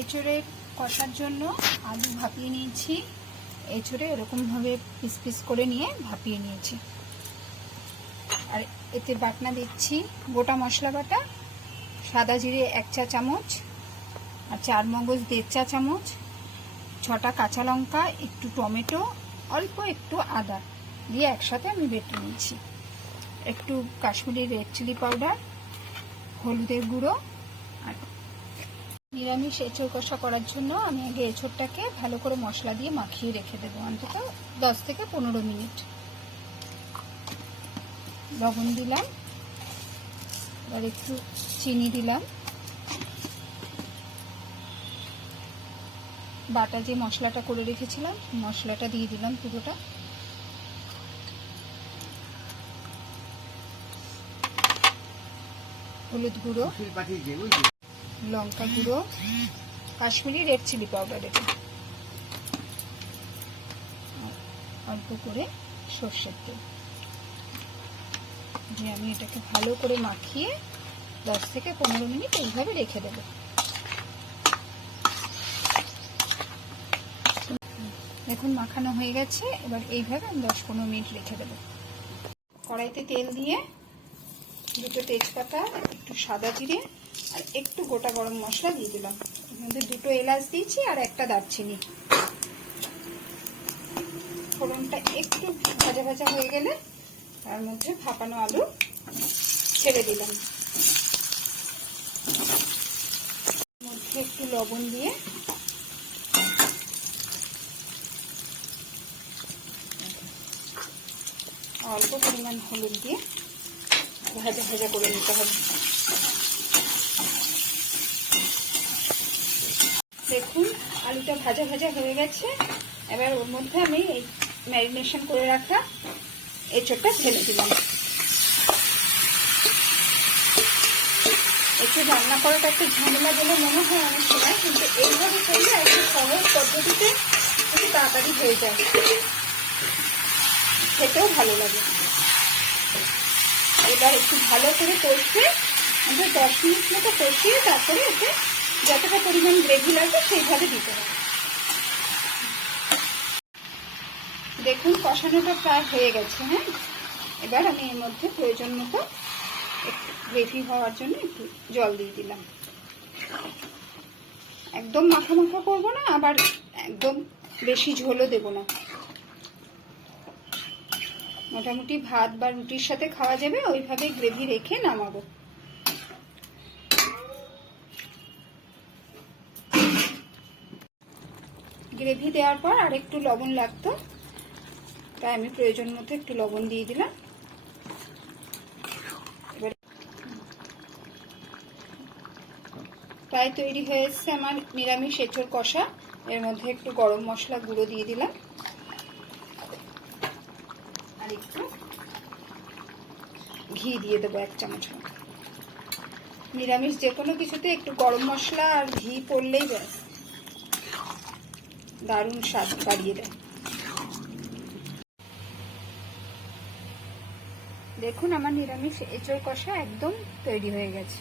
এঁচোড়ে কষার জন্য আলু ভাপিয়ে নিয়েছি। এঁচোড়ে এরকমভাবে পিস পিস করে নিয়ে ভাপিয়ে নিয়েছি। আর এতে বাটনা দিচ্ছি গোটা মশলা বাটা, সাদা জিরে 1 চা চামচ, আর 4 মগজ 1.5 চা চামচ, 6টা কাঁচা লঙ্কা, একটু টমেটো, অল্প একটু আদা দিয়ে একসাথে আমি বেটে নিয়েছি। একটু কাশ্মীরি রেড চিলি পাউডার, হলুদের গুঁড়ো। আর নিরামিষ এঁচোড় কষা করার জন্য আমি আগে এঁচোড়টাকে ভালো করে মশলা দিয়ে মাখিয়ে রেখে দেবো অন্তত 10 থেকে 15 মিনিট। লবণ দিলাম, এবার একটু চিনি দিলাম, বাটা যে মশলাটা করে রেখেছিলাম মশলাটা দিয়ে দিলাম পুরোটা। হলুদ গুঁড়ো, লঙ্কা গুঁড়ো, কাশ্মীরি রেড চিলি পাউডার, এটা অল্প করে সর্ষের তেল দিয়ে আমি এটাকে ভালো করে মাখিয়ে 10 থেকে 15 মিনিট এইভাবে রেখে দেব। এখন মাখানো হয়ে গেছে, এবার এইভাবে আমি 10-15 মিনিট রেখে দেব। কড়াইতে তেল দিয়ে 2টো তেজপাতা, একটু সাদা জিরে আর একটু গোটা গরম মশলা দিয়ে দিলাম। এর মধ্যে 2টো এলাচ দিয়েছি আর একটা দারচিনি। ফোড়নটা একটু ভাজা ভাজা হয়ে গেলে তার মধ্যে ভাপানো আলু ছেড়ে দিলাম। মধ্যে একটু লবণ দিয়ে অল্প পরিমাণ হলুদ দিয়ে ভাজা ভাজা করে নিতে হবে। দেখুন আলুটা ভাজা ভাজা হয়ে গেছে। এবার ওর মধ্যে আমি এই ম্যারিনেশন করে রাখা এঁচোড়টা ঢেলে দিলাম। এঁচোড় রান্না করাটা একটু ঝামেলা বলে মনে হয় অনেক সময়, কিন্তু এইভাবে করলে একটু সহজ পদ্ধতিতে একটু তাড়াতাড়ি হয়ে যায়, খেতেও ভালো লাগে। এবার একটু ভালো করে কষিয়ে 10 মিনিট মতো কষিয়ে তারপরে এতে যতটা পরিমাণ গ্রেভি লাগবে সেইভাবে দিতে হবে। দেখুন কষানোটা প্রায় হয়ে গেছে। হ্যাঁ, এবার আমি এর মধ্যে প্রয়োজন মতো একটু গ্রেভি হওয়ার জন্য একটু জল দিয়ে দিলাম। একদম মাখা মাখা করবো না, আবার একদম বেশি ঝোলও দেব না। মোটামুটি ভাত বা রুটির সাথে খাওয়া যাবে ওইভাবে গ্রেভি রেখে নামাবো। গ্রেভি দেওয়ার পর আর একটু লবণ লাগতো, তাই আমি প্রয়োজন মতো একটু লবণ দিয়ে দিলাম। এবার প্রায় তৈরি হয়ে এসছে আমার নিরামিষ এঁচোড় কষা। এর মধ্যে একটু গরম মশলা গুঁড়ো দিয়ে দিলাম আর একটু ঘি দিয়ে দেবো 1 চামচ মতো। নিরামিষ যে কোনো কিছুতে একটু গরম মশলা আর ঘি পড়লেই ব্যাস দারুণ স্বাদ বাড়িয়ে দেয়। দেখুন আমার নিরামিষ এঁচোড় কষা একদম তৈরি হয়ে গেছে।